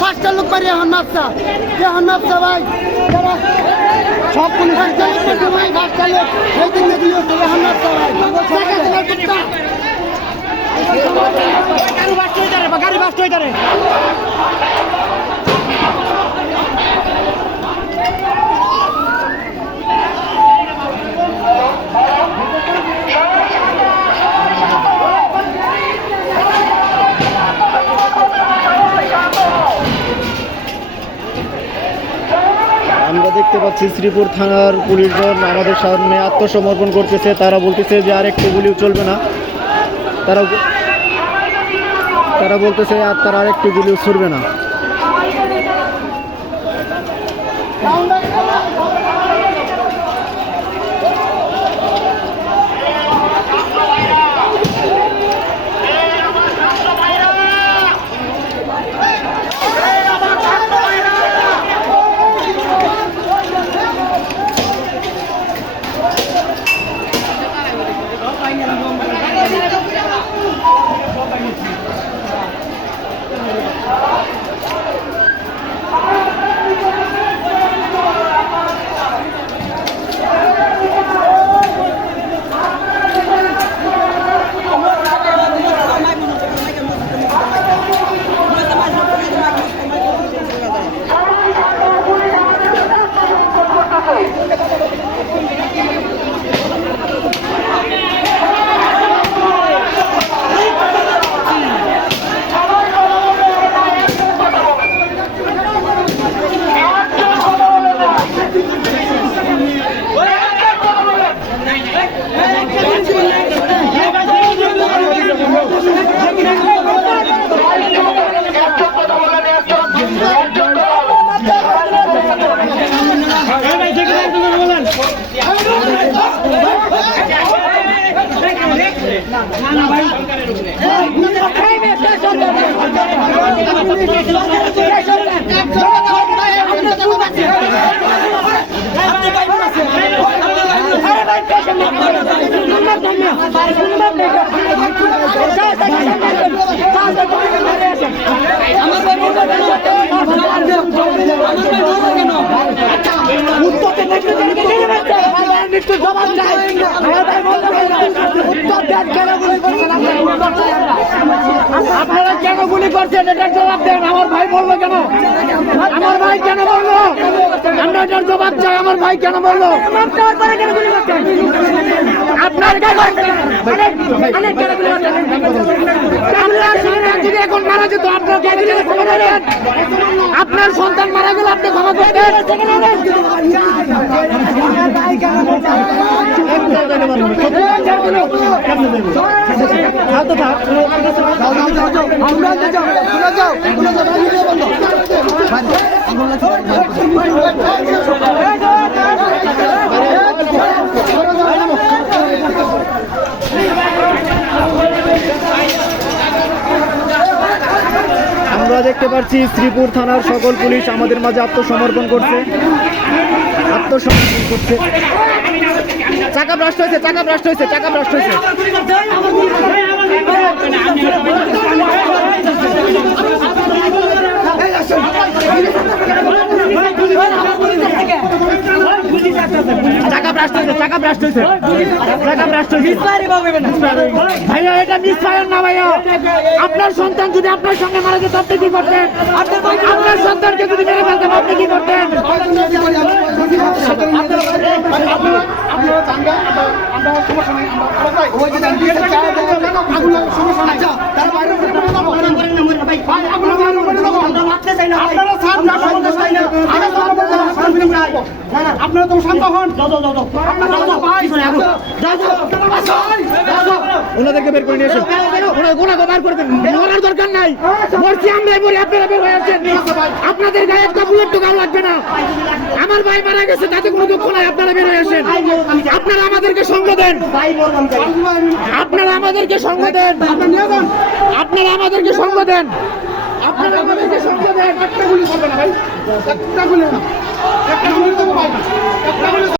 পাঁচটা লোক বাড়ি এখন মাপসা ভাই সব পুলিশ ভাই পাঁচটা লোক এখন মাপসা ভাই গাড়ি বাস্ট হয়ে যাবে আমরা দেখতে পাচ্ছি শ্রীপুর থানার পুলিশজন আমাদের সামনে আত্মসমর্পণ করতেছে। তারা বলতেছে যে আর একটু গুলিও চলবে না, তারা বলতেছে আর তারা আর একটু গুলিও ছুড়বে না। আপনারা কেন গুলি করছেন এটার জবাব দেন। আমার ভাই বললো কেন? আমার ভাই কেন বললো? আমরা এটার জবাব চাই। আমার ভাই কেন বললো? আপনার যদি এখন মারা যেত আপনার ক্ষমা করেন? আপনার সন্তান মারা গেল আপনি ক্ষমা করবেন? আমরা দেখতে পাচ্ছি শ্রীপুর থানার সকল পুলিশ আমাদের মাঝে আত্মসমর্পণ করছে। চাকা ব্রাস্ট হয়েছে। ভাইয়া এটা মিসফায়ার না ভাইয়া। আপনার সন্তান যদি আপনার সঙ্গে মারা যেত আপনি কি করতেন? আপনার সন্তানকে যদি মেরে ফেলতেন আপনি কি করতেন? আপনারা তো শান্ত হন। ওনাদেরকে বের করে নিয়ে আসেন। মরার দরকার নাই, মরছি আমরাই মরি, আপনারা বের হয়ে আসছেন। আপনাদের গায়ে একটা বুলেট টোকাও লাগবে না। আমার ভাই মারা গেছে তাতে কোনো দুঃখ নাই, আপনারা বের হয়ে আসেন। আপনারা আমাদেরকে সঙ্গ দেন, আপনারা আমাদেরকে সঙ্গ দেন, আপনারা আমাদেরকে সঙ্গ দেন, আপনারা আমাদেরকে সঙ্গ দেন। একটা গুলি না, একটা গুলি তো